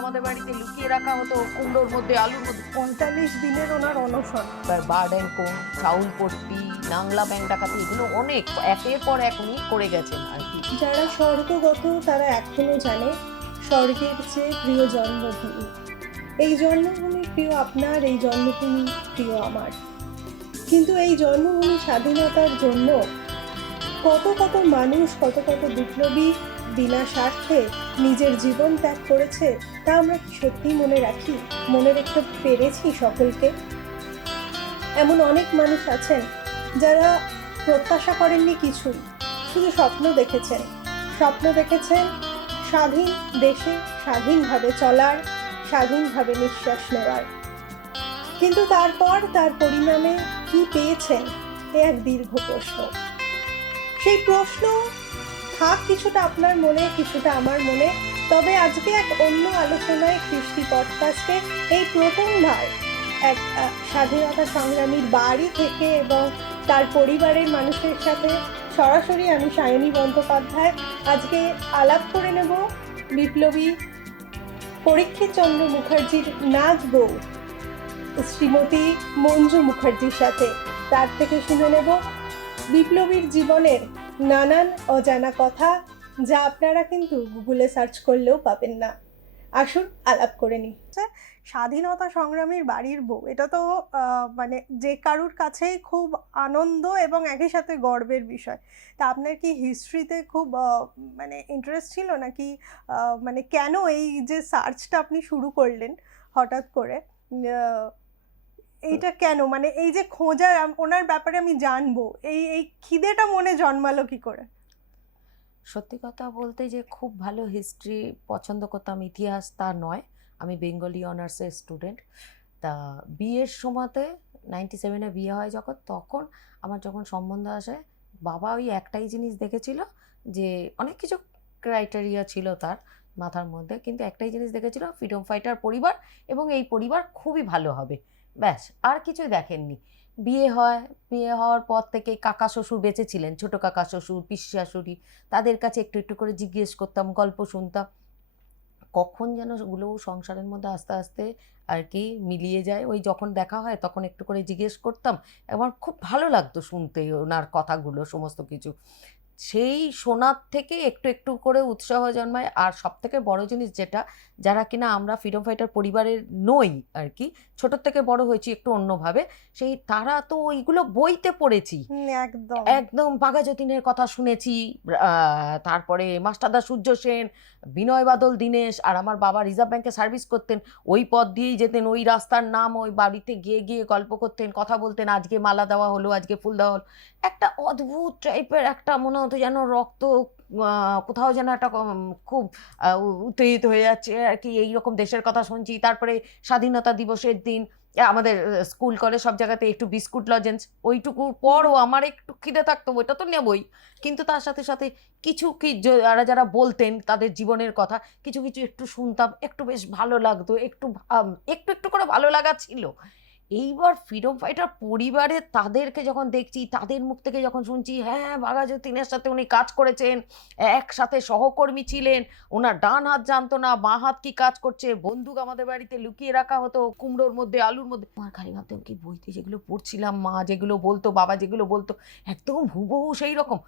আমাদের বাড়িতে লুকিয়ে রাখা হতো কুমড়োর মধ্যে, আলুর মধ্যে। ৪৫ দিনের ওনার অনশন। বার্ড অ্যান্ড কোন, চাউল পট্টি, নাংলা ব্যাংক ডাকাতি, এগুলো অনেক একের পর এক উনি করে গেছেন আর কি। যারা স্বর্গগত তারা এখনো জানে স্বর্গের চেয়ে প্রিয় জন্মভূমি। এই জন্মভূমি প্রিয় আপনার, এই জন্মভূমি প্রিয় আমার। কিন্তু এই জন্মভূমি স্বাধীনতার জন্য কত কত মানুষ, কত কত বিপ্লবী বিনা স্বার্থে নিজের জীবন ত্যাগ করেছে, তা আমরা কি সত্যি মনে রাখি? মনে রাখতে পেরেছি সকলকে? এমন অনেক মানুষ আছেন যারা প্রত্যাশা করেননি কিছুই, শুধু স্বপ্ন দেখেছেন। স্বপ্ন দেখেছেন স্বাধীন দেশে স্বাধীনভাবে চলার, স্বাধীনভাবে নিঃশ্বাস নেওয়ার। কিন্তু তারপর তার পরিণামে কি পেয়েছেন, এ এক দীর্ঘ প্রশ্ন। সেই প্রশ্ন থাক কিছুটা আপনার মনে, কিছুটা আমার মনে। তবে আজকে এক অন্য আলোচনায় কৃষ্টি পডকাস্টে এই প্রথমবার এক স্বাধীনতা সংগ্রামীর বাড়ি থেকে এবং তার পরিবারের মানুষের সাথে সরাসরি আমি সায়নী বন্দ্যোপাধ্যায় আজকে আলাপ করে নেব বিপ্লবী পরীক্ষিত চন্দ্র মুখার্জির নাচ বউ শ্রীমতী মঞ্জু মুখার্জির সাথে। তার থেকে শুনে নেব বিপ্লবীর জীবনের নানান অজানা কথা, যা আপনারা কিন্তু গুগলে সার্চ করলেও পাবেন না। আসুন আলাপ করে নিই। স্বাধীনতা সংগ্রামীর বাড়ির বউ, এটা তো মানে যে কারুর কাছেই খুব আনন্দ এবং একই সাথে গর্বের বিষয়। তা আপনার কি হিস্ট্রিতে খুব মানে ইন্টারেস্ট ছিল নাকি? মানে কেন এই যে সার্চটা আপনি শুরু করলেন হঠাৎ করে, এইটা কেন, মানে এই যে খোঁজা ওনার ব্যাপারে আমি জানবো, এই এই খিদেটা মনে জন্মালো কি করে? সত্যি কথা বলতে যে খুব ভালো হিস্ট্রি পছন্দ করতাম, ইতিহাস তা নয়। আমি বেঙ্গলি অনার্সের স্টুডেন্ট। তা বিয়ের সময়তে 97-এ বিয়ে হয় যখন, তখন আমার যখন সম্বন্ধ আসে, বাবা ওই একটাই জিনিস দেখেছিল যে অনেক কিছু ক্রাইটেরিয়া ছিল তার মাথার মধ্যে, কিন্তু একটাই জিনিস দেখেছিল, ফ্রিডম ফাইটার পরিবার এবং এই পরিবার খুবই ভালো হবে, ব্যাস আর কিছুই দেখেননি। বিয়ে হয়, বিয়ে হওয়ার পর থেকে কাকা শ্বশুর বেঁচে ছিলেন, ছোটো কাকা শ্বশুর, পিসি শাশুড়ি, তাদের কাছে একটু একটু করে জিজ্ঞেস করতাম, গল্প শুনতাম। কখন যেন ওগুলো সংসারের মধ্যে আস্তে আস্তে আর কি মিলিয়ে যায়, ওই যখন দেখা হয় তখন একটু করে জিজ্ঞেস করতাম। আমার খুব ভালো লাগতো শুনতে ওনার কথাগুলো, সমস্ত কিছু। সেই শোনার থেকে একটু একটু করে উৎসাহ জন্মায়। আর সবথেকে বড় জিনিস যেটা, যারা কিনা আমরা ফ্রিডম ফাইটার পরিবারের নই আর কি, ছোটোর থেকে বড় হয়েছি একটু অন্যভাবে, সেই তারা তো ওইগুলো বইতে পড়েছি। একদম একদম বাঘা যতীনের কথা শুনেছি, তারপরে মাস্টারদা সূর্য সেন, বিনয় বাদল দীনেশ, আর আমার বাবা রিজার্ভ ব্যাংকে সার্ভিস করতেন, ওই পথ দিয়েই যেতেন, ওই রাস্তার নাম, ওই বাড়িতে গিয়ে গিয়ে গল্প করতেন, কথা বলতেন, আজকে মালা দেওয়া হলো, আজকে ফুল দেওয়া হলো। একটা অদ্ভুত টাইপের একটা মনে হতো যেন রক্ত কোথাও যেন একটা খুব উত্তেজিত হয়ে যাচ্ছে আর কি, এইরকম দেশের কথা শুনছি। তারপরে স্বাধীনতা দিবসের দিন আমাদের স্কুল কলেজ সব জায়গাতে একটু বিস্কুট লজেন্স, ওইটুকুর পরও আমার একটু খিদে থাকতো, ওইটা তো নেবই, কিন্তু তার সাথে সাথে কিছু কি যারা যারা বলতেন তাদের জীবনের কথা কিছু কিছু একটু শুনতাম, একটু বেশ ভালো লাগতো, একটু একটু একটু করে ভালো লাগা ছিল। এইবার ফ্রিডম ফাইটার পরিবারে তাদেরকে যখন দেখছি, তাদের মুখ থেকে যখন শুনছি, হ্যাঁ বাঘা যতীনের সাথে উনি কাজ করেছেন, একসাথে সহকর্মী ছিলেন, ওনার ডান হাত জানতো না বাঁ হাত কি কাজ করছে, বন্দুক আমাদের বাড়িতে লুকিয়ে রাখা হতো কুমড়োর মধ্যে, আলুর মধ্যে। আমার খালি ভাবতাম কি বইতে যেগুলো পড়ছিলাম, মা যেগুলো বলতো, বাবা যেগুলো বলতো, একদম হুবহু সেই রকম।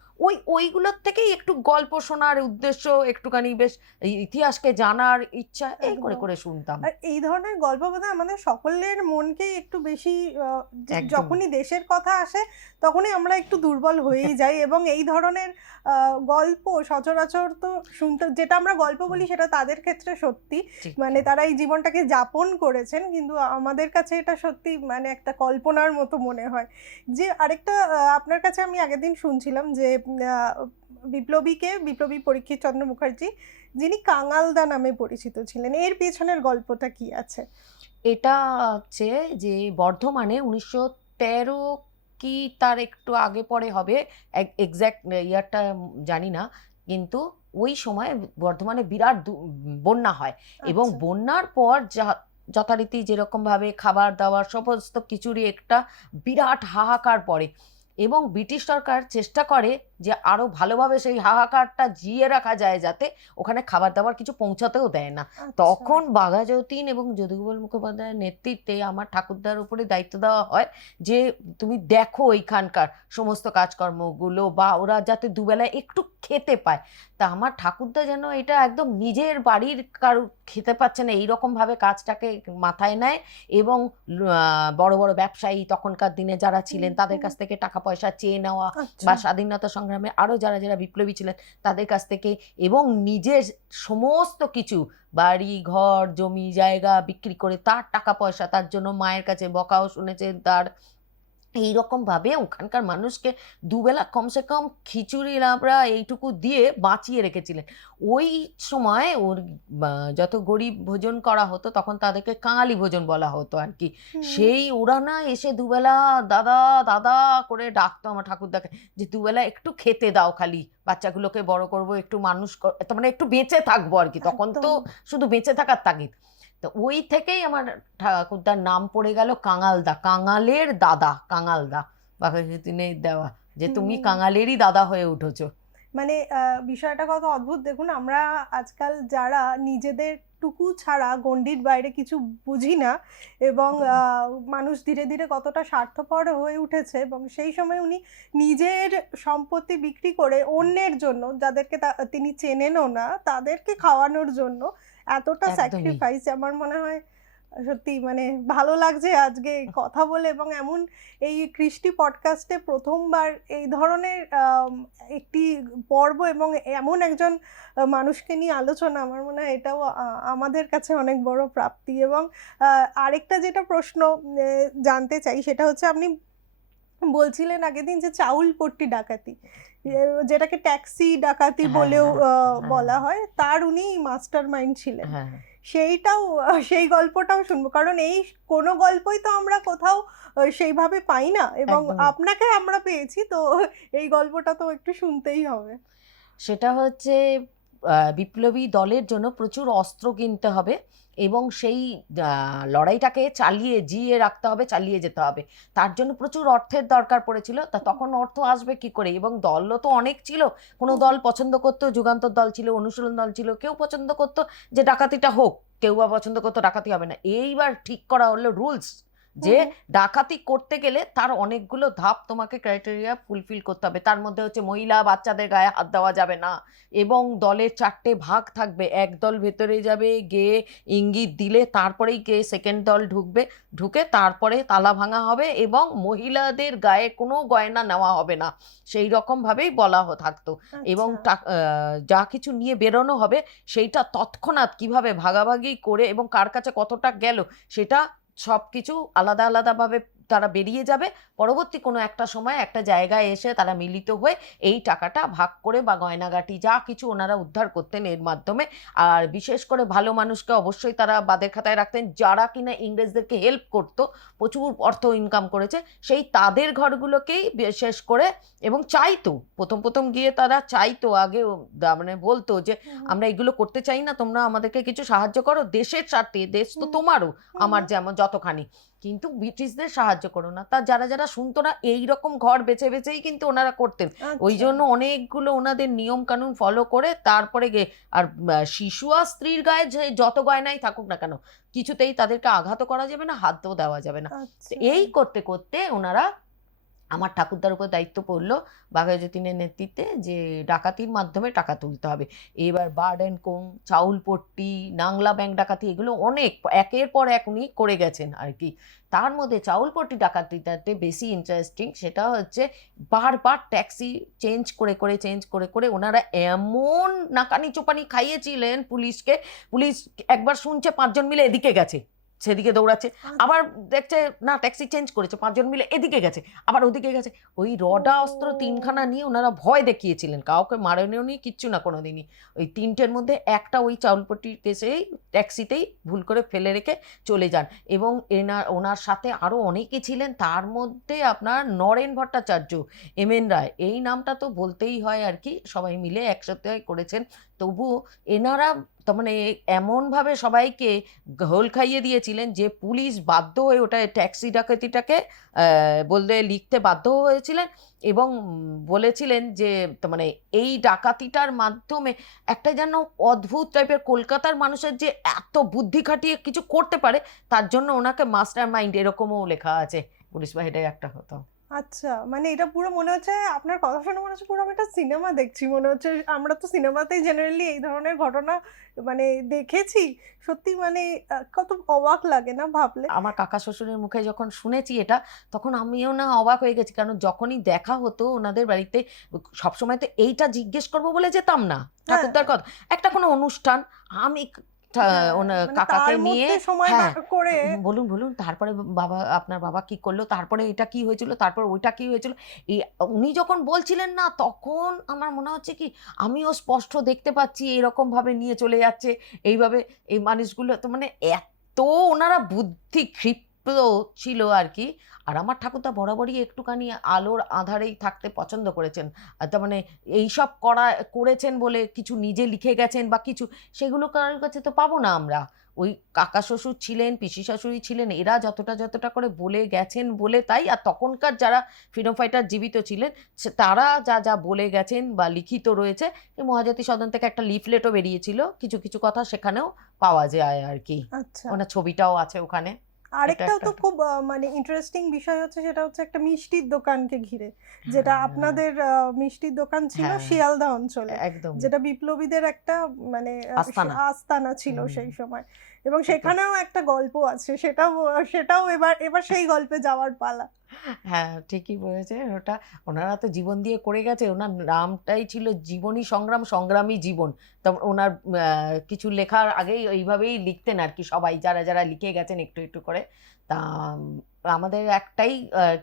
ওইগুলোর থেকেই একটু গল্প শোনার উদ্দেশ্য, একটুখানি বেশ ইতিহাসকে জানার ইচ্ছা, এই করে করে শুনতাম। আর এই ধরনের গল্প বোধহয় আমাদের সকলের মনকেই একটু বেশি একদম। যখনই দেশের কথা আসে তখনই আমরা একটু দুর্বল হয়েই যাই। এবং এই ধরনের গল্প সচরাচর তো শুনতে, যেটা আমরা গল্প বলি সেটা তাদের ক্ষেত্রে সত্যি, মানে তারা এই জীবনটাকে যাপন করেছেন, কিন্তু আমাদের কাছে এটা সত্যি মানে একটা কল্পনার মতো মনে হয়। যে আরেকটা আপনার কাছে আমি আগের দিন শুনছিলাম যে বিপ্লবী পরীক্ষিত চন্দ্র মুখার্জি, যিনি কাঙালদা নামে পরিচিত ছিলেন, এর পেছনের গল্পটা কি আছে? এটা হচ্ছে যে বর্ধমানে 1913 কি তার একটু আগে পরে হবে, এক্স্যাক্ট ইয়ারটা জানি না, কিন্তু ওই সময় বর্ধমানে বিরাট বন্যা হয় এবং আচ্ছা। বন্যার পর যথারীতি যেরকমভাবে খাবার দাবার সমস্ত কিছুরই একটা বিরাট হাহাকার পড়ে এবং ব্রিটিশ সরকার চেষ্টা করে যে আরো ভালোভাবে সেই হাহাকারটা জিয়ে রাখা যায়, যাতে ওখানে খাবার দাবার কিছু পৌঁছাতেও দেয় না। আচ্ছা। তখন বাঘা যতীন এবং যদুগোপাল মুখোপাধ্যায়ের নেতৃত্বে আমার ঠাকুরদার উপরে দায়িত্ব দেওয়া হয় যে তুমি দেখো ওইখানকার সমস্ত কাজকর্মগুলো, বা ওরা যাতে দুবেলা একটু খেতে পায়। তা আমার ঠাকুরদা যেন এটা একদম নিজের বাড়ির কারো খেতে পাচ্ছে না এইরকম ভাবে কাজটাকে মাথায় নেয়, এবং বড় বড় ব্যবসায়ী তখনকার দিনে যারা ছিলেন তাদের কাছ থেকে টাকা পয়সা চেয়ে নেওয়া, আচ্ছা। বা স্বাধীনতা সংগ্রামে আরো যারা যারা বিপ্লবী ছিলেন তাদের কাছ থেকে, এবং নিজের সমস্ত কিছু বাড়ি ঘর জমি জায়গা বিক্রি করে তার টাকা পয়সা, তার জন্য মায়ের কাছে বকাও শুনেছেন তার। এইরকম ভাবে ওখানকার মানুষকে দুবেলা কমসে কম খিচুড়ি লাবড়া এইটুকু দিয়ে বাঁচিয়ে রেখেছিলেন। ওই সময় ওর যত গরিব ভোজন করা হতো তখন তাদেরকে কাঙালি ভোজন বলা হতো আর কি। সেই ওরা না এসে দুবেলা দাদা দাদা করে ডাকতো আমার ঠাকুরদাকে, যে দুবেলা একটু খেতে দাও, খালি বাচ্চাগুলোকে বড় করব, একটু মানুষ তার মানে একটু বেঁচে থাকবো আর কি। তখন তো শুধু বেঁচে থাকার তাগিদ। তো ওই থেকেই আমার ঠাকুরদার নাম পড়ে গেল কাঙালদা, কাঙালের দাদা, কাঙালদা বাঘাযতীনের দেওয়া, যে তুমি কাঙালেরই দাদা হয়ে উঠেছো। মানে বিষয়টা কত অদ্ভুত দেখুন, আমরা আজকাল যারা নিজেদের টুকু ছাড়া গণ্ডির বাইরে কিছু বুঝি না, এবং মানুষ ধীরে ধীরে কতটা স্বার্থপর হয়ে উঠেছে, এবং সেই সময় উনি নিজের সম্পত্তি বিক্রি করে অন্যের জন্য, যাদেরকে তিনি চেনেনও না তাদেরকে খাওয়ানোর জন্য এতটা স্যাক্রিফাইস, আমার মনে হয় সত্যি মানে ভালো লাগছে আজকে কথা বলে। এবং এমন এই কৃষ্টি পডকাস্টে প্রথমবার এই ধরনের একটি পর্ব এবং এমন একজন মানুষকে নিয়ে আলোচনা, আমার মনে হয় এটাও আমাদের কাছে অনেক বড় প্রাপ্তি। এবং আরেকটা যেটা প্রশ্ন জানতে চাই সেটা হচ্ছে, আপনি বলছিলেন আগের দিন যে চাউলপট্টি ডাকাতি, যেটাকে ট্যাক্সি ডাকাতি বলেও বলা হয়, তার উনি মাস্টার মাইন্ড ছিলেন। সেইটাও সেই গল্পটাও শুনবো, কারণ এই কোনো গল্পই তো আমরা কোথাও সেইভাবে পাই না, এবং আপনাকে আমরা পেয়েছি, তো এই গল্পটা তো একটু শুনতেই হবে। সেটা হচ্ছে বিপ্লবী দলের জন্য প্রচুর অস্ত্র কিনতে হবে, এবং সেই লড়াইটাকে চালিয়ে জিয়ে রাখতে হবে, চালিয়ে যেতে হবে। তার জন্য প্রচুর অর্থের দরকার পড়েছিল। তা তখন অর্থ আসবে কি করে? এবং দলও তো অনেক ছিল। কোনো দল পছন্দ করতো, যুগান্তর দল ছিল, অনুশীলন দল ছিল, কেউ পছন্দ করতো যে ডাকাতিটা হোক, কেউ বা পছন্দ করতো ডাকাতি হবে না। এইবার ঠিক করা হলো রুলস, যে ডাকাতি করতে গেলে তার অনেকগুলো ধাপ তোমাকে ক্রাইটেরিয়া ফুলফিল করতে হবে। তার মধ্যে হচ্ছে মহিলা বাচ্চাদের গায়ে হাত দেওয়া যাবে না, এবং দলের 4টে ভাগ থাকবে। এক দল ভেতরে যাবে, গিয়ে ইঙ্গিত দিলে তারপরেই গিয়ে সেকেন্ড দল ঢুকবে, ঢুকে তারপরে তালা ভাঙা হবে, এবং মহিলাদের গায়ে কোনো গয়না নেওয়া হবে না, সেই রকম ভাবেই বলা থাকতো। এবং যা কিছু নিয়ে বেরোনো হবে সেইটা তৎক্ষণাৎ কিভাবে ভাগাভাগি করে এবং কার কাছে কতটা গেল সেটা সবকিছু আলাদা আলাদাভাবে তারা বেরিয়ে যাবে। পরবর্তী কোনো একটা সময় একটা জায়গায় এসে তারা মিলিত হয়ে এই টাকাটা ভাগ করে বা গয়নাগাটি যা কিছু ওনারা উদ্ধার করতেন এর মাধ্যমে। আর বিশেষ করে ভালো মানুষকে অবশ্যই তারা বাদের খাতায় রাখতেন, যারা কিনা ইংরেজদেরকে হেল্প করতো, প্রচুর অর্থ ইনকাম করেছে, সেই তাদের ঘরগুলোকেই বিশেষ করে। এবং চাইতো প্রথম প্রথম গিয়ে তারা চাইতো, আগে মানে বলতো যে আমরা এগুলো করতে চাই না, তোমরা আমাদেরকে কিছু সাহায্য করো, দেশের স্বার্থে, দেশ তো তোমারও আমার যেমন যতখানি, কিন্তু ব্রিটিশদের সাহায্য করো না। তা যারা যারা শুনতো না এইরকম ঘর বেছে বেছেই কিন্তু ওনারা করতেন। ওই জন্য অনেকগুলো ওনাদের নিয়ম কানুন ফলো করে তারপরে গিয়ে, আর শিশু আর স্ত্রীর গায়ে যে যত গয়নাই থাকুক না কেন কিছুতেই তাদেরকে আঘাত করা যাবে না, হাতও দেওয়া যাবে না। এই করতে করতে ওনারা আমার ঠাকুরদার উপর দায়িত্ব পড়লো বাঘাযতীনের নেতৃত্বে, যে ডাকাতির মাধ্যমে টাকা তুলতে হবে। এবার bird and co, Chaulpatti, Nangla bank ডাকাতি, এগুলো অনেক একের পর এক উনি করে গেছেন আর কি। তার মধ্যে চাউলপট্টি ডাকাতিটাতে বেশি ইন্টারেস্টিং, সেটা হচ্ছে বারবার ট্যাক্সি চেঞ্জ করে করে ওনারা এমন নাকানি চোপানি খাইয়েছিলেন পুলিশকে। পুলিশ একবার শুনছে 5 জন মিলে এদিকে গেছে, সেদিকে দৌড়াচ্ছে, আবার দেখছে না ট্যাক্সি চেঞ্জ করেছে, 5 জন মিলে এদিকে গেছে, আবার ওদিকে গেছে। ওই রডা অস্ত্র 3খানা নিয়ে ওনারা ভয় দেখিয়েছিলেন, কাউকে মারেনও নি, কিচ্ছু না কোনোদিনই। ওই 3টের মধ্যে একটা ওই চাউলপট্টিতে সেই ট্যাক্সিতেই ভুল করে ফেলে রেখে চলে যান। এবং ওনার সাথে আরও অনেকে ছিলেন, তার মধ্যে আপনার নরেন ভট্টাচার্য, এম এন রায়, এই নামটা তো বলতেই হয় আর কি, সবাই মিলে একসাথে করেছেন তবু এনারা তার মানে এমনভাবে সবাইকে ঘোল খাইয়ে দিয়েছিলেন যে পুলিশ বাধ্য হয়ে ওটা ট্যাক্সি ডাকাতিটাকে বলতে লিখতে বাধ্য হয়েছিলেন, এবং বলেছিলেন যে তার মানে এই ডাকাতিটার মাধ্যমে একটা যেন অদ্ভুত টাইপের কলকাতার মানুষের যে এত বুদ্ধি খাটিয়ে কিছু করতে পারে তার জন্য ওনাকে মাস্টার মাইন্ড এরকমও লেখা আছে পুলিশ বাহিনীর একটা হতো। আচ্ছা, মানে এটা পুরো মনে হচ্ছে, আপনার কথা শুনে মনে হচ্ছে পুরো আমি একটা সিনেমা দেখছি মনে হচ্ছে। আমরা তো সিনেমাতেই জেনারেলি এই ধরনের ঘটনা মানে দেখেছি। সত্যি মানে কত অবাক লাগে না ভাবলে। আমার কাকা শ্বশুরের মুখে যখন শুনেছি এটা, তখন আমিও না অবাক হয়ে গেছি, কারণ যখনই দেখা হতো ওনাদের বাড়িতে সবসময় তো এইটা জিজ্ঞেস করবো বলে যেতাম না হ্যাঁ, ঠাকুরদার কথা। একটা কোনো অনুষ্ঠান আমি হ্যাঁ, মানে কাকাকে তার নিয়ে, মধ্যে সময় হ্যাঁ করে বলুন বলুন, তারপরে বাবা আপনার বাবা কি করলো, তারপরে এটা কি হয়েছিল, তারপর ওইটা কি হয়েছিল, এই উনি যখন বলছিলেন না তখন আমার মনে হচ্ছে কি আমিও স্পষ্ট দেখতে পাচ্ছি এরকম ভাবে নিয়ে চলে যাচ্ছে এইভাবে এই মানুষগুলো। তো মানে এত ওনারা বুদ্ধি ক্ষিপ্ত ছিল আর কি। আর আমার ঠাকুরদা বরাবরই একটুখানি আলোর আঁধারেই থাকতে পছন্দ করেছেন। তার মানে এইসব করেছেন বলে কিছু নিজে লিখে গেছেন বা কিছু, সেগুলো কারোর কাছে তো পাবো না আমরা। ওই কাকা শ্বশুর ছিলেন, পিসি শাশুড়ি ছিলেন, এরা যতটা করে বলে গেছেন বলে তাই। আর তখনকার যারা ফ্রিডম ফাইটার জীবিত ছিলেন তারা যা যা বলে গেছেন বা লিখিত রয়েছে, এই মহাজাতি সদন থেকে একটা লিফলেটও বেরিয়েছিল, কিছু কিছু কথা সেখানেও পাওয়া যায় আর কি। আচ্ছা, ওনার ছবিটাও আছে ওখানে। আরেকটাও তো একটা খুব মানে ইন্টারেস্টিং বিষয় হচ্ছে, সেটা হচ্ছে একটা মিষ্টির দোকানকে ঘিরে, যেটা হ্যাঁ, আপনাদের মিষ্টির দোকান ছিল হ্যাঁ, শিয়ালদা অঞ্চলে, একদম যেটা বিপ্লবীদের একটা মানে আস্তানা। আস্তানা ছিল হুম, সেই সময়। এবং ঠিক। সেখানেও একটা গল্প আছে, সেটাও সেটাও এবার এবার সেই গল্পে যাওয়ার পালা। হ্যাঁ, ঠিকই বলেছে ওটা। ওনারা তো জীবন দিয়ে করে গেছে। ওনার নামটাই ছিল জীবনী সংগ্রাম, সংগ্রামী জীবন। তো ওনার কিছু লেখার আগেই এইভাবেই লিখতেন আর কি সবাই, যারা যারা লিখে গেছেন একটু একটু করে। তা আমাদের একটাই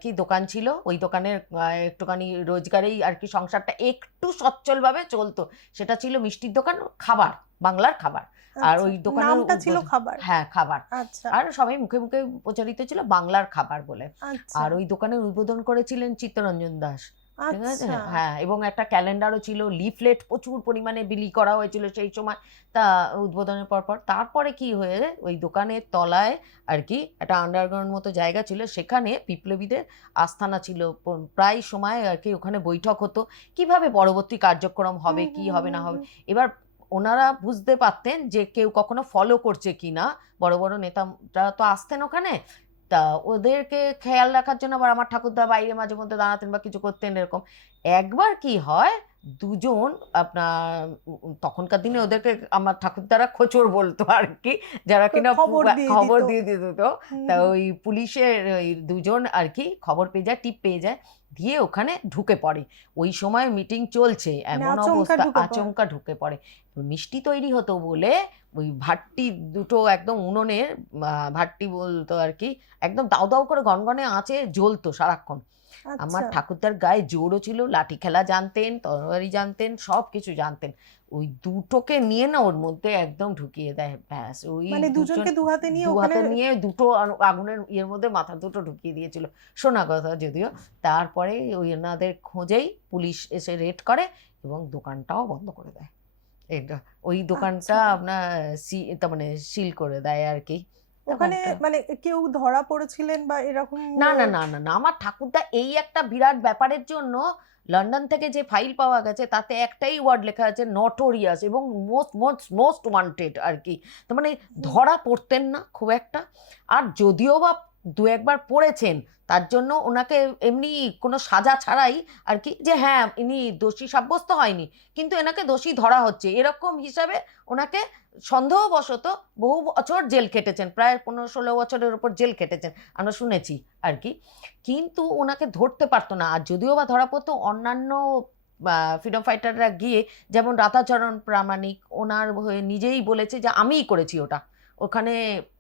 কি দোকান ছিল। ওই দোকানের একটুখানি রোজগারেই আর কি সংসারটা একটু সচ্ছলভাবে চলতো। সেটা ছিল মিষ্টির দোকান, খাবার, বাংলার খাবার। আর আচ্ছা, ওই দোকানের নামটা ছিল খাবার। হ্যাঁ, খাবার। আচ্ছা, আর সবাই মুখে মুখে প্রচারিত ছিল বাংলার খাবার বলে। আচ্ছা, আর ওই দোকানের উদ্বোধন করেছিলেন চিত্তরঞ্জন দাস। ঠিক আছে? আচ্ছা, হ্যাঁ, এবং একটা ক্যালেন্ডারও ছিল, লিফলেট প্রচুর পরিমাণে বিলি করা হয়েছিল সেই সময়। তা উদ্বোধনের পরপর তারপরে কি হয়ে ওই দোকানের তলায় আর কি একটা আন্ডারগ্রাউন্ড মতো জায়গা ছিল, সেখানে বিপ্লবীদের আস্তানা ছিল। প্রায় সময় আর কি ওখানে বৈঠক হতো, কিভাবে পরবর্তী কার্যক্রম হবে, হুম, কি হুম, হবে হুম, না হবে। হুম। এবার ওনারা বুঝতে পারতেন যে কেউ কখনো ফলো করছে কিনা, বড় বড় নেতারা তো আসতেন ওখানে। তা ওদেরকে খেয়াল রাখার জন্য আবার আমার ঠাকুরদা বাইরে মাঝে মধ্যে দাঁড়াতেন বা কিছু করতেন এরকম। একবার কি হয়, দুজন আপনার তখনকার দিনে ওদেরকে আমার ঠাকুরদারা খোঁচর বলতো আর কি, যারা কিনা খবর দিয়ে খবর দিত। দিয়ে দিত। হুম, তা হুম। ওই পুলিশের ওই দুজন আর কি খবর পেয়ে যায়, টিপ পেয়ে যায়, দিয়ে ওখানে ঢুকে পড়ে। ওই সময় মিটিং চলছে, মানে এমন আচমকা অবস্থা, ঢুকে পড়ে। আচমকা ঢুকে পড়ে। মিষ্টি তৈরি হতো বলে ওই ভাট্টি দুটো একদম উনুনের ভাট্টি বলতো আর কি, একদম দাউ দাউ করে গনগনে আঁচে জ্বলতো সারাক্ষণ। আমার আচ্ছা, ঠাকুরদার গায়ে জোরও ছিল, লাঠি খেলা জানতেন, তরবারি জানতেন, সব কিছু জানতেন। ওই দুটোকে নিয়ে না ওর মধ্যে একদম ঢুকিয়ে দেয়, ব্যাস। ওই মানে দুজন দুজনকে দু হাতে নিয়ে দু ওখানে। হাতে নিয়ে দুটো আগুনের ইয়ের মধ্যে মাথা দুটো ঢুকিয়ে দিয়েছিল, শোনা কথা যদিও। তারপরে ওই ওনাদের খোঁজেই পুলিশ এসে রেড করে এবং দোকানটাও বন্ধ করে দেয়। এটা ওই দোকানটা আচ্ছা, আপনার তার মানে সিল করে দেয় আর কি ওখানে দোকানটা। মানে কেউ ধরা পড়েছিলেন বা এরকম? না না না না না, আমার ঠাকুরদা এই একটা বিরাট ব্যাপারের জন্য লন্ডন থেকে যে ফাইল পাওয়া গেছে তাতে একটাই ওয়ার্ড লেখা আছে, নটোরিয়াস, এবং মোস্ট মোস্ট মোস্ট ওয়ান্টেড আর কি। তার মানে ধরা পড়তেন না খুব একটা। আর যদিও বা দু একবার পড়েছেন, তার জন্য ওনাকে এমনি কোনো সাজা ছাড়াই আর কি, যে হ্যাঁ ইনি দোষী সাব্যস্ত হয়নি কিন্তু এনাকে দোষী ধরা হচ্ছে, এরকম হিসাবে ওনাকে সন্দেহবশত বহু বছর জেল খেটেছেন, প্রায় 15-16 বছরের উপর জেল খেটেছেন আমরা শুনেছি আর কি। কিন্তু ওনাকে ধরতে পারতো না। আর যদিও বা ধরা পড়তো, অন্যান্য ফ্রিডম ফাইটাররা গিয়ে, যেমন রাধাচরণ প্রামাণিক ওনার হয়ে নিজেই বলেছে যে আমিই করেছি ওটা, ওখানে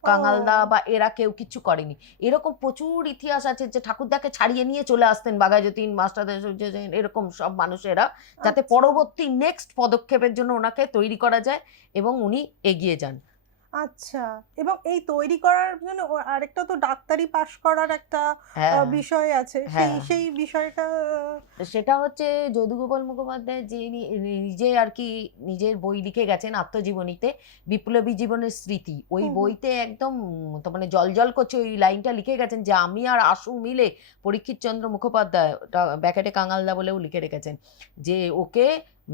কাঙালদা ও বা এরা কেউ কিচ্ছু করেনি। এরকম প্রচুর ইতিহাস আছে যে ঠাকুরদাকে ছাড়িয়ে নিয়ে চলে আসতেন বাঘাযতীন, মাস্টারদা সূর্য সেন, এরকম সব মানুষেরা, যাতে আচ্ছা। পরবর্তী নেক্সট পদক্ষেপের জন্য ওনাকে তৈরি করা যায় এবং উনি এগিয়ে যান। আচ্ছা, এবং এই তৈরি করার জন্য আরেকটা তো ডাক্তারি পাশ করার একটা হ্যাঁ, বিষয় আছে, সেই হ্যাঁ। সেই বিষয়টা সেটা হচ্ছে যদুগোপাল মুখোপাধ্যায় যে নিজে আর কি নিজের বই লিখে গেছেন আত্মজীবনীতে, বিপ্লবী জীবনের স্মৃতি। ওই হুম হুম বইতে একদম তো মানে জল করছে ওই লাইনটা লিখে গেছেন যে আমি আর আশু মিলে, পরীক্ষিত চন্দ্র মুখোপাধ্যায় ওটা ব্যাকেটে কাঙালদা বলেও লিখে রেখেছেন, যে ওকে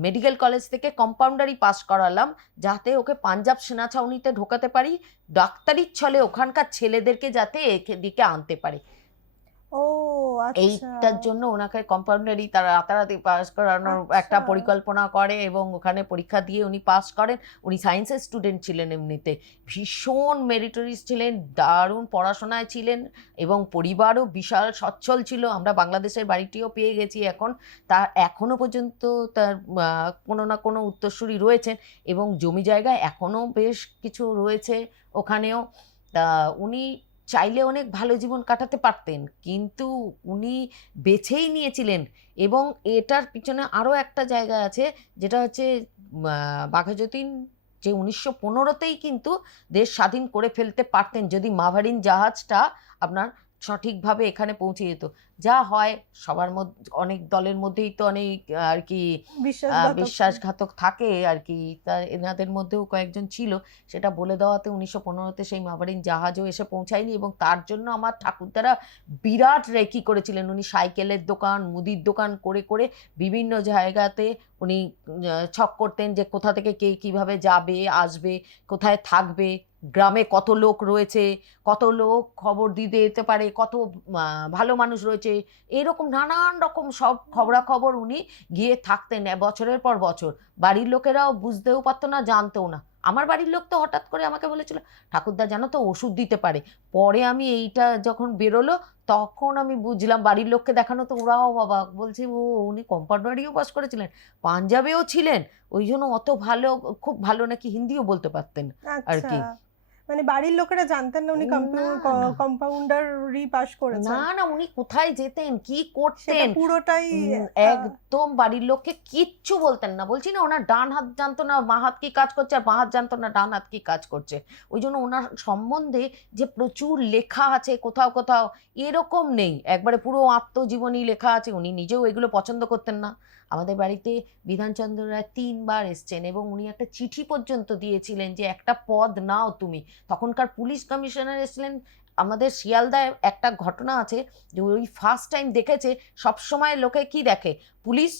মেডিকেল কলেজ থেকে কম্পাউন্ডারি পাস করালাম যাতে ওকে পাঞ্জাব সেনা ছাউনিতে ঢোকাতে পারি, ডাক্তারির ছলে ওখানকার ছেলেদেরকে যাতে দিকে আনতে পারে। ও আচ্ছা এইটার জন্য ওনাকে কম্পাউন্ডারি তারা রাতারাতি পাস করানোর একটা আচ্ছা পরিকল্পনা করে এবং ওখানে পরীক্ষা দিয়ে উনি পাস করেন। উনি সায়েন্সের স্টুডেন্ট ছিলেন এমনিতে, ভীষণ মেরিটোরিয়াস ছিলেন, দারুণ পড়াশোনায় ছিলেন এবং পরিবারও বিশাল সচ্ছল ছিল। আমরা বাংলাদেশের বাড়িটিও পেয়ে গেছি এখন। তার এখনো পর্যন্ত তার কোনো না কোনো উত্তরসূরি রয়েছেন এবং জমি জায়গা এখনো বেশ কিছু রয়েছে ওখানেও। তা উনি চাইলে অনেক ভালো জীবন কাটাতে পারতেন, কিন্তু উনি বেছেই নিয়েছিলেন। এবং এটার পিছনে আরও একটা জায়গা আছে, যেটা হচ্ছে বাঘাযতীন যে 1915তেই কিন্তু দেশ স্বাধীন করে ফেলতে পারতেন যদি মাভারিন জাহাজটা আপনার সঠিকভাবে এখানে পৌঁছে যেত। যা হয় সবার মধ্যে, অনেক দলের মধ্যেই তো অনেক আর কি বিশ্বাসঘাতক বিশ্বাসঘাতক থাকে আর কি, তা এনাদের মধ্যেও কয়েকজন ছিল। সেটা বলে দেওয়াতে 1915তে সেই মাভারিন জাহাজও এসে পৌঁছায়নি এবং তার জন্য আমার ঠাকুরদারা বিরাট রেকি করেছিলেন। উনি সাইকেলের দোকান, মুদির দোকান করে করে বিভিন্ন জায়গাতে উনি ছক করতেন যে কোথা থেকে কে কিভাবে যাবে আসবে, কোথায় থাকবে, গ্রামে কত লোক রয়েছে, কত লোক খবর দিতে যেতে পারে, কত ভালো মানুষ রয়েছে, এরকম নানান রকম সব খবরাখবর উনি গিয়ে থাকতেন বছরের পর বছর। বাড়ির লোকেরাও বুঝতেও পারতো না, জানতেও না। আমার বাড়ির লোক তো হঠাৎ করে আমাকে বলেছিল ঠাকুরদা জানো তো ওষুধ দিতে পারে। পরে আমি এইটা যখন বেরোলো তখন আমি বুঝলাম, বাড়ির লোককে দেখানো তো ওরাও বাবা বলছে ও উনি কম্পাউন্ডারিও পাস করেছিলেন, পাঞ্জাবেও ছিলেন, ওই জন্য অত ভালো, খুব ভালো নাকি হিন্দিও বলতে পারতেন আর আচ্ছা, কি। মানে বাড়ির লোকেরা জানতেন না উনি না না কম্পাউন্ডারি পাশ করেছেন? না না উনি কোথায় যেতেন কি সেটা করতেন পুরোটাই আহ, একদম বাড়ির লোককে কিচ্ছু বলতেন না। বলছি না ওনার ডান হাত জানতো না বাঁ হাত কি কাজ করছে, আর বাঁ হাত জানতো না ডান হাত কি কাজ করছে। ওই জন্য ওনার সম্বন্ধে যে প্রচুর লেখা আছে কোথাও কোথাও, এরকম নেই। একবারে পুরো আত্মজীবনী লেখা আছে, উনি নিজেও এগুলো পছন্দ করতেন না। আমাদের বাড়িতে বিধানচন্দ্র রায় 3বার এসছেন এবং উনি একটা চিঠি পর্যন্ত দিয়েছিলেন যে একটা পদ নাও তুমি। তখনকার পুলিশ কমিশনার এসেছিলেন। আমাদের শিয়ালদায় একটা ঘটনা আছে যে ওই ফার্স্ট টাইম দেখেছে, সবসময় লোকে কি দেখে, পুলিশ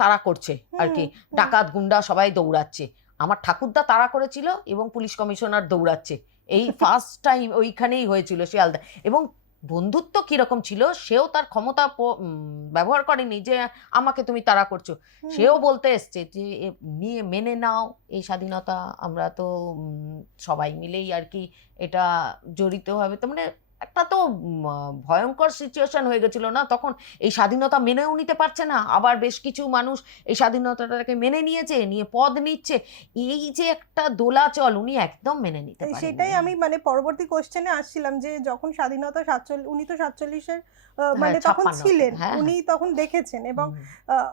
তাড়া করছে আর হুম কি, হুম ডাকাত গুন্ডা সবাই দৌড়াচ্ছে। আমার ঠাকুরদা তাড়া করেছিল এবং পুলিশ কমিশনার দৌড়াচ্ছে। এই ফার্স্ট টাইম ওইখানেই হয়েছিল শিয়ালদা। এবং বন্ধুত্ব কিরকম ছিল, সেও তার ক্ষমতা ব্যবহার করেনি যে আমাকে তুমি তাড়া করছো। হুম সেও বলতে এসছে যে নিয়ে মেনে নাও এই স্বাধীনতা, আমরা তো সবাই মিলেই আর কি এটা জড়িত হবে। তো মানে একটা তো ভয়ঙ্কর সিচুয়েশন হয়ে গেছিল না তখন। এই স্বাধীনতা মেনেও নিতে পারছে না, আবার বেশ কিছু মানুষ এই স্বাধীনতাটাকে মেনে নিয়েছে, নিয়ে পদ নিচ্ছে। এই যে একটা দোলাচল উনি একদম মেনে নিতে সেটাই পারেননি। আমি মানে পরবর্তী কোশ্চেনে আসছিলাম যে যখন স্বাধীনতা 47, উনি তো 47-এর হ্যাঁ মানে তখন 56তে ছিলেন, হ্যাঁ উনি হ্যাঁ। তখন দেখেছেন এবং হুম, আহ,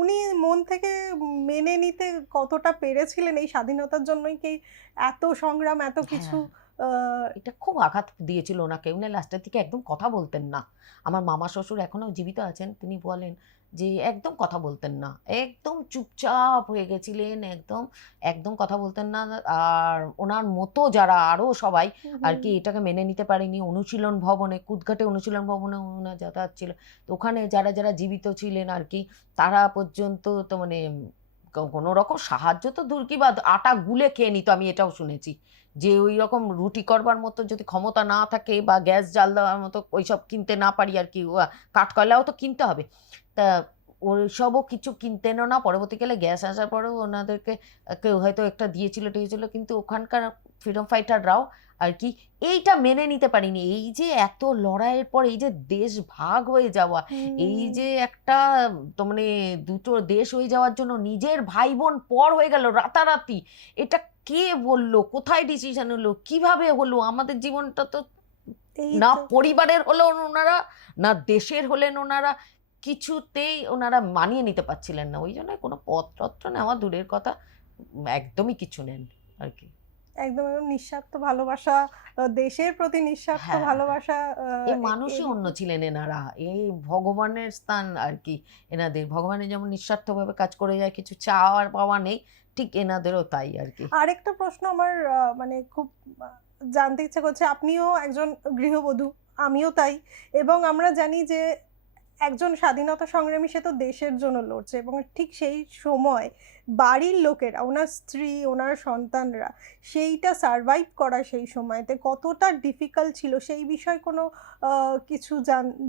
উনি মন থেকে মেনে নিতে কতটা পেরেছিলেন এই স্বাধীনতার জন্যই কি এত সংগ্রাম, এত কিছু হ্যাঁ এটা খুব আঘাত দিয়েছিল ওনাকে। উনি লাস্টের দিকে একদম কথা বলতেন না। আমার মামা শ্বশুর এখনো জীবিত আছেন, তিনি বলেন যে একদম কথা বলতেন না, একদম চুপচাপ হয়ে গেছিলেন, একদম একদম কথা বলতেন না। আর ওনার মতো যারা আরো সবাই আর হুম, কি এটাকে মেনে নিতে পারেনি। অনুশীলন ভবনে, কুদঘাটে অনুশীলন ভবনে ওনার যাতায়াত ছিল। তো ওখানে যারা যারা জীবিত ছিলেন আর কি, তারা পর্যন্ত তো মানে কোনো রকম সাহায্য তো দূর কি, বা আটা গুলে খেয়ে নিত, আমি এটাও শুনেছি। যে ওই রকম রুটি করবার মতো যদি ক্ষমতা না থাকে বা গ্যাস জ্বাল দেওয়ার মতো ওইসব কিনতে না পারি আর কি, কাঠকয়লাও তো কিনতে হবে। তা ওইসবও কিছু কিনতেনও না। পরবর্তীকালে গ্যাস আসার পরেও ওনাদেরকে কেউ হয়তো একটা দিয়েছিল টিয়েছিল, কিন্তু ওখানকার ফ্রিডম ফাইটাররাও আর কি এইটা মেনে নিতে পারিনি। এই যে এত লড়াইয়ের পর এই যে দেশ ভাগ হয়ে যাওয়া, এই হুম, যে একটা তো মানে দুটো দেশ হয়ে যাওয়ার জন্য নিজের ভাই বোন পর হয়ে গেল রাতারাতি, এটা কে বললো, কোথায় ডিসিশন হলো, কিভাবে হলো? আমাদের জীবনটা তো এই না তো পরিবারের হলো ওনারা, না দেশের হলেন ওনারা, কিছুতেই ওনারা মানিয়ে নিতে পারছিলেন না। ওই জন্য কোনো পত্রত্র নেওয়া দূরের কথা, একদমই কিছু নেন আর কি। একদম একদম নিঃস্বার্থ ভালোবাসা, দেশের প্রতি নিঃস্বার্থ হ্যাঁ, ভালোবাসা। এই মানুষই অন্য ছিলেন এনারা, এই ভগবানের স্থান আর কি এনাদের। ভগবানের যেমন নিঃস্বার্থভাবে কাজ করে যায়, কিছু চাওয়ার পাওয়া নেই, ঠিক এনাদেরও তাই আর কি। আরেকটা প্রশ্ন আমার মানে খুব জানতে ইচ্ছে করছে, আপনিও একজন গৃহবধূ, আমিও তাই, এবং আমরা জানি যে একজন স্বাধীনতা সংগ্রামী সে তো দেশের জন্য লড়ছে, এবং ঠিক সেই সময় বাড়ির লোকেরা, ওনার স্ত্রী, ওনার সন্তানরা সেইটা সারভাইভ করা সেই সময়তে কতটা ডিফিকাল্ট ছিল, সেই বিষয়ে কোনো কিছু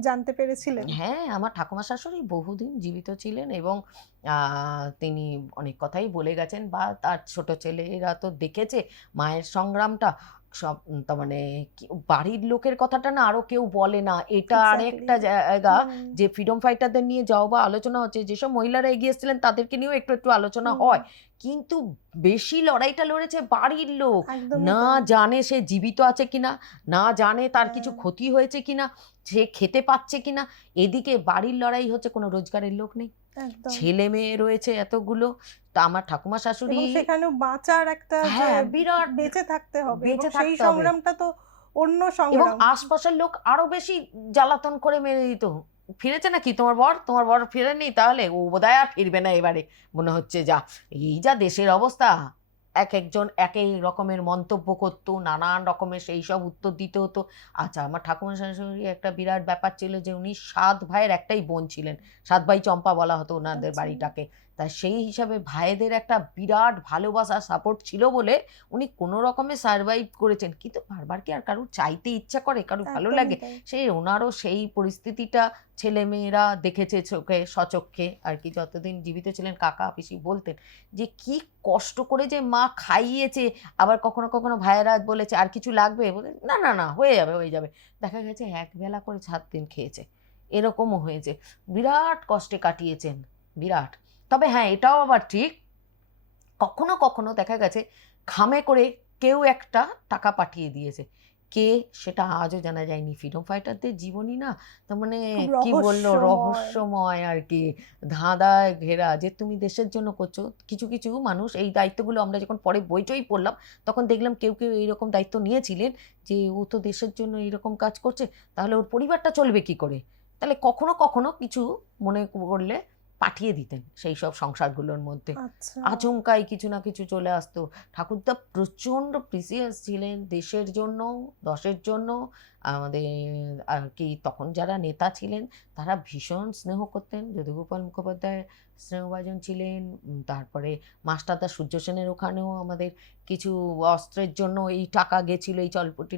জানতে পেরেছিলেন? হ্যাঁ, আমার ঠাকুমা শাশুড়ি বহুদিন জীবিত ছিলেন এবং তিনি অনেক কথাই বলে গেছেন, বা তার ছোট ছেলেরা তো দেখেছে মায়ের সংগ্রামটা। সব তার মানে বাড়ির লোকের কথাটা না আরো কেউ বলে না, এটা আরেকটা জায়গা যে ফ্রিডম ফাইটারদের নিয়ে যাও বা আলোচনা হচ্ছে, যেসব মহিলারা এগিয়ে এসেছিলেন তাদেরকে নিয়েও একটু একটু আলোচনা হয়, কিন্তু বেশি লড়াইটা লড়েছে বাড়ির লোক। না জানে সে জীবিত আছে কিনা, না জানে তার কিছু ক্ষতি হয়েছে কিনা, সে খেতে পাচ্ছে কিনা, এদিকে বাড়ির লড়াই হচ্ছে, কোনো রোজগারের লোক নেই, ছেলে মেয়ে রয়েছে এতগুলো। তা আমার ঠাকুমা শাশুড়ি সেখানেও বাঁচার একটা বিরাট বেঁচে থাকতে হবে, সেই সংগ্রামটা তো অন্য সংগ্রাম, এবং আশপাশের লোক আরো বেশি জ্বালাতন করে মেরে দিত। ফিরেছে নাকি তোমার বর ফিরেনি, তাহলে ও বোধহয় আর ফিরবে না এবারে, মনে হচ্ছে যা এই যা দেশের অবস্থা। এক একজন এক এক রকমের মন্তব্য করতো, নানান রকমের সেই সব উত্তর দিতে হতো। আচ্ছা, আমার ঠাকুমা শাশুড়ি একটা বিরাট ব্যাপার ছিল যে উনি 7 ভাইয়ের একটাই বোন ছিলেন, 7 ভাই চম্পা বলা হতো ওনাদের বাড়িটাকে। তাই সেই হিসাবে ভাইদের একটা বিরাট ভালোবাসা সাপোর্ট ছিল বলে উনি কোনো রকমে সারভাইভ করেছেন। কিন্তু বারবার কি আর কারুর চাইতে ইচ্ছা করে, কারুর ভালো লাগে? সেই ওনারও সেই পরিস্থিতিটা ছেলেমেয়েরা দেখেছে চোখে সচক্ষে আর কি, যতদিন জীবিত ছিলেন। কাকা পিসি বলতেন যে কি কষ্ট করে যে মা খাইয়েছে। আবার কখনো কখনো ভাইয়েরা বলেছে আর কিছু লাগবে, বলে না না না হয়ে যাবে। দেখা গেছে একবেলা করে 7 দিন খেয়েছে, এরকমও হয়েছে। বিরাট কষ্টে কাটিয়েছেন, বিরাট। তবে হ্যাঁ, এটাও আবার ঠিক, কখনো কখনো দেখা গেছে খামে করে কেউ একটা টাকা পাঠিয়ে দিয়েছে, কে সেটা আজও জানা যায়নি। ফ্রিডম ফাইটারদের জীবনী না তার মানে কি বললো, রহস্যময় আর কি, ধাঁধায় ঘেরা, যে তুমি দেশের জন্য করছো। কিছু কিছু মানুষ এই দায়িত্বগুলো আমরা যখন পরে বইটই পড়লাম তখন দেখলাম কেউ কেউ এইরকম দায়িত্ব নিয়েছিলেন যে ও তো দেশের জন্য এইরকম কাজ করছে, তাহলে ওর পরিবারটা চলবে কি করে। তাহলে কখনো কখনো কিছু মনে করলে পাঠিয়ে দিতেন সেই সব সংসারগুলোর মধ্যে, আচমকাই কিছু না কিছু চলে আসতো। ঠাকুরদা প্রচণ্ড প্রিসিয়াস ছিলেন দেশের জন্য, দশের জন্য। আমাদের আর কি তখন যারা নেতা ছিলেন তারা ভীষণ স্নেহ করতেন। যদুগোপাল মুখোপাধ্যায় স্নেহভাজন ছিলেন। তারপরে মাস্টারদা সূর্য সেনের ওখানেও আমাদের কিছু অস্ত্রের জন্য এই টাকা গেছিলো, এই চলপটি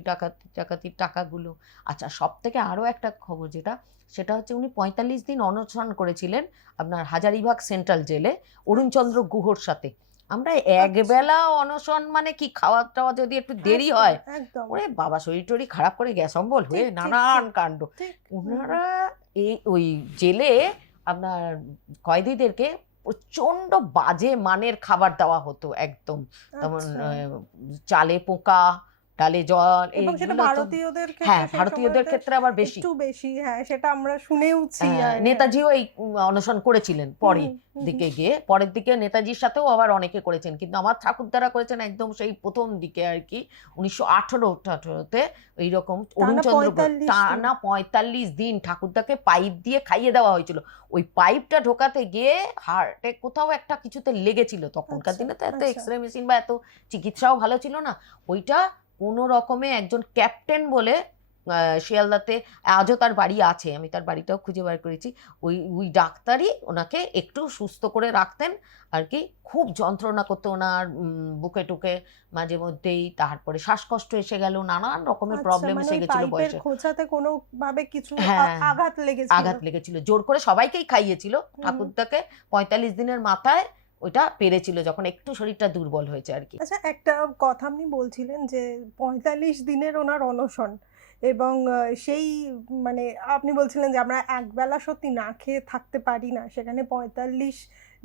ডাকাতির টাকাগুলো। আচ্ছা, সব থেকে আরও একটা খবর যেটা, সেটা হচ্ছে উনি 45 দিন অনশন করেছিলেন আপনার হাজারিবাগ সেন্ট্রাল জেলে অরুণচন্দ্র গুহর সাথে। আমরা একবেলা অনশন মানে কি, খাওয়া টাওয়া যদি একটু দেরি হয়, ওরে বাবা শরীর টরীর খারাপ করে গ্যাস অম্বল হয়ে নানান কাণ্ড। ওনারা ওই জেলে আপনার কয়েদিদেরকে প্রচণ্ড বাজে মানের খাবার দেওয়া হতো, একদম তেমন চালে পোকা, ডালে জল, এবং সেটা ভারতীয়দের ক্ষেত্রে, হ্যাঁ ভারতীয়দের ক্ষেত্রে আবার বেশি, হ্যাঁ সেটা আমরা শুনেওছি। নেতাজিও এই অনশন করেছিলেন পরের দিকে নেতাজির সাথেও আবার অনেকে করেছেন, কিন্তু আমার ঠাকুরদারা করেছেন একদম সেই প্রথম দিকে আর কি, 1918-18তে এইরকম অরুণচন্দ্র টানা 45 দিন ঠাকুরদাকে পাইপ দিয়ে খাইয়ে দেওয়া হয়েছিল। ওই পাইপটা ঢোকাতে গিয়ে হার্টে কোথাও একটা কিছুতে লেগেছিল। তখনকার দিনে তো এত এক্সরে মেশিন বা এত চিকিৎসাও ভালো ছিল না। ওইটা কোনো রকমে একজন ক্যাপ্টেন বলে শিয়ালদাতে, আজও তার বাড়ি আছে, আমি তার বাড়িটাও খুঁজে বার করেছি, ওই ডাক্তারই ওনাকে একটু সুস্থ করে রাখতেন আর কি। খুব যন্ত্রণা করতো ওনার বুকে টুকে মাঝে মধ্যেই, তারপরে শ্বাসকষ্ট এসে গেল, নানান রকমের প্রবলেম এসে গেছিল বয়সে, খোঁচাতে কোনো ভাবে কিছু আঘাত লেগেছিল, জোর করে সবাইকেই খাইয়েছিল ঠাকুরদাকে 45 দিনের মাথায় ওইটা পেরেছিল, যখন একটু শরীরটা দুর্বল হয়েছে আর কি। আচ্ছা, একটা কথা আপনি বলছিলেন যে 45 দিনের ওনার অনশন, এবং সেই মানে আপনি বলছিলেন যে আমরা একবেলা সত্যি না খেয়ে থাকতে পারি না, সেখানে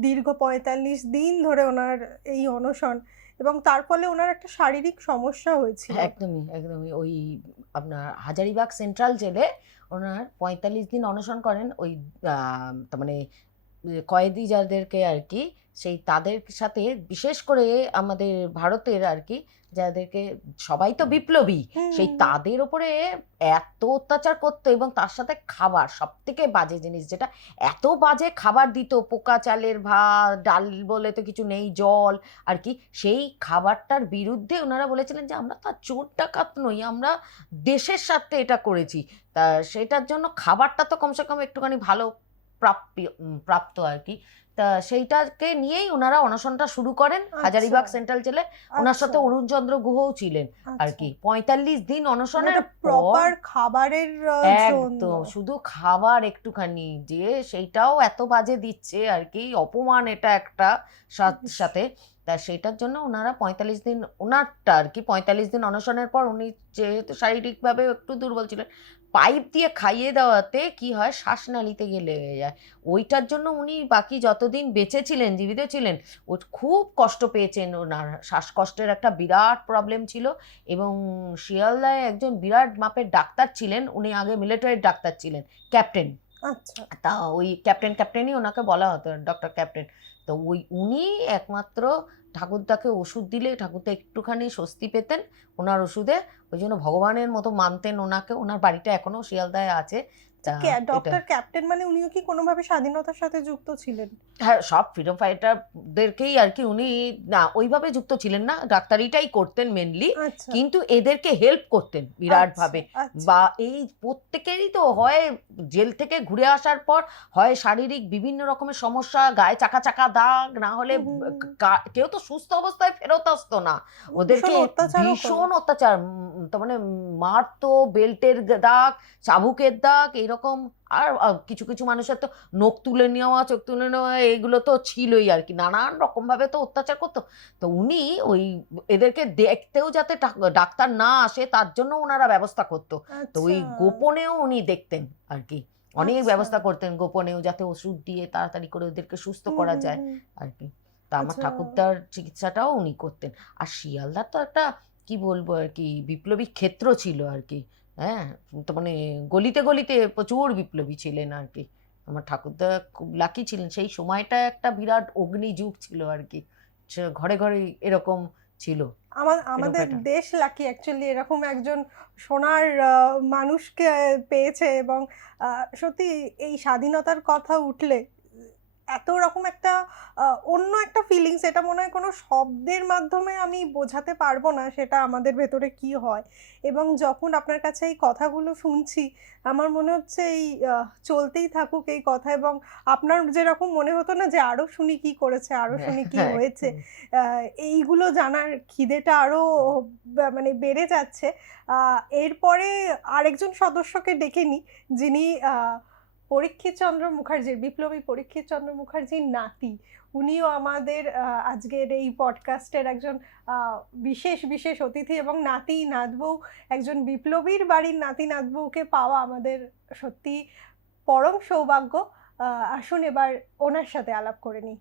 দীর্ঘ 45 দিন ধরে ওনার এই অনশন, এবং তার ফলে ওনার একটা শারীরিক সমস্যা হয়েছিল। একদমই ওই আপনার হাজারিবাগ সেন্ট্রাল জেলে ওনার 45 দিন অনশন করেন। ওই তার মানে কয়েদি যাদেরকে আর কি, সেই তাদের সাথে বিশেষ করে আমাদের ভারতের আর কি, যাদেরকে সবাই তো বিপ্লবী, সেই তাদের ওপরে এত অত্যাচার করতো। এবং তার সাথে খাবার সব থেকে বাজে জিনিস, যেটা এত বাজে খাবার দিত, পোকা চালের ভাত, ডাল বলে তো কিছু নেই, জল আর কি। সেই খাবারটার বিরুদ্ধে ওনারা বলেছিলেন যে আমরা তো আর চোর ডাকাত নই, আমরা দেশের স্বার্থে এটা করেছি। তা সেটার জন্য খাবারটা তো কমসে কম একটুখানি ভালো প্রাপ্ত আর কি। তা সেইটাকে নিয়েই ওনারা অনশনটা শুরু করেন হাজারিবাগ সেন্ট্রাল জেলে। ওনার সাথে অরুণ চন্দ্র গুহও ছিলেন আর কি। 45 দিন অনশনের পর প্রপার খাবারের একদম শুধু খাবার একটুখানি, যে সেইটাও এত বাজে দিচ্ছে আর কি, অপমান এটা একটা সাথে। তা সেটার জন্য ওনারা 45 দিন, ওনারটা আর কি 45 দিন অনশনের পর উনি যেহেতু শারীরিকভাবে একটু দুর্বল ছিলেন, পাইপ দিয়ে খাইয়ে দেওয়াতে কি হয়, শ্বাসনালীতে গিয়ে লেগে যায়। ওইটার জন্য উনি বাকি যতদিন বেঁচে ছিলেন, জীবিত ছিলেন, ও খুব কষ্ট পেয়েছেন। ওনার শ্বাসকষ্টের একটা বিরাট প্রবলেম ছিল। এবং শিয়ালদায় একজন বিরাট মাপের ডাক্তার ছিলেন, উনি আগে মিলিটারির ডাক্তার ছিলেন, ক্যাপ্টেন। তা ওই ক্যাপ্টেনই ওনাকে বলা হতো, ডক্টর ক্যাপ্টেন। তো উনি একমাত্র ঠাকুরদাকে ওষুধ দিলে ঠাকুরদা একটুখানি স্বস্তি পেতেন ওনার ওষুধে। ওই জন্য ভগবানের মতো মানতেন ওনাকে। ওনার বাড়িটা এখনো শিয়ালদায় আছে। ডক্টর ক্যাপ্টেন মানে উনিও কি কোনোভাবে স্বাধীনতার সাথে যুক্ত ছিলেন? হ্যাঁ, সব ফ্রিডম ফাইটারদেরকেই আর কি, উনি না ওইভাবে যুক্ত ছিলেন না, ডাক্তারিটাই করতেন মেনলি, কিন্তু এদেরকে হেল্প করতেন বিরাট ভাবে। বা এই প্রত্যেকেরই তো হয় জেল থেকে ঘুরে আসার পর হয় শারীরিক বিভিন্ন রকমের সমস্যা, গায়ে চাকা চাকা দাগ, না হলে কেউ তো সুস্থ অবস্থায় ফেরত আসতো না, ওদেরকে ভীষণ অত্যাচার। তার মানে মারতো, বেল্টের দাগ, চাবুকের দাগ, এইরকম। আর কিছু কিছু মানুষের তো নখ তুলে নেওয়া, চোখ তুলে নেওয়া, এগুলো তো ছিলই আর কি, নানান রকম ভাবে তো অত্যাচার করতো। তো উনি ওই এদেরকে দেখতেও যাতে ডাক্তার না আসে তার জন্য ওনারা ব্যবস্থা করতো। তো ওই গোপনেও উনি দেখতেন আর কি, অনেক ব্যবস্থা করতেন গোপনেও, যাতে ওষুধ দিয়ে তাড়াতাড়ি করে ওদেরকে সুস্থ করা যায় আর কি। তা আমার ঠাকুরদার চিকিৎসাটাও উনি করতেন। আর শিয়ালদার তো একটা কি বলবো আর কি, বিপ্লবী ক্ষেত্র ছিল আর কি। হ্যাঁ, তো মানে গলিতে গলিতে প্রচুর বিপ্লবী ছিলেন আর কি। আমার ঠাকুরদা খুব লাকি ছিলেন, সেই সময়টা একটা বিরাট অগ্নিযুগ ছিল আর কি, ঘরে ঘরে এরকম ছিল। আমাদের দেশ লাকি অ্যাকচুয়ালি এরকম একজন সোনার মানুষকে পেয়েছে। এবং সত্যি এই স্বাধীনতার কথা উঠলে এত রকম একটা অন্য একটা ফিলিংস, এটা মনে হয় কোনো শব্দের মাধ্যমে আমি বোঝাতে পারবো না সেটা আমাদের ভেতরে কি হয়। এবং যখন আপনার কাছে এই কথাগুলো শুনছি আমার মনে হচ্ছে এই চলতেই থাকুক এই কথা। এবং আপনার যেরকম মনে হতো না যে আরও শুনি কি করেছে, আরও শুনি কি হয়েছে, এইগুলো জানার খিদেটা আরও মানে বেড়ে যাচ্ছে। এরপরে আরেকজন সদস্যকে ডেকে নিই, যিনি পরীক্ষিত চন্দ্র মুখার্জির, বিপ্লবী পরীক্ষিত চন্দ্র মুখার্জির নাতি। উনিও আমাদের আজকের এই পডকাস্টের একজন বিশেষ অতিথি। এবং নাতি নাতবউ, একজন বিপ্লবীর বাড়ির নাতি নাতবউকে পাওয়া আমাদের সত্যি পরম সৌভাগ্য। আসুন এবার ওনার সাথে আলাপ করে নিই।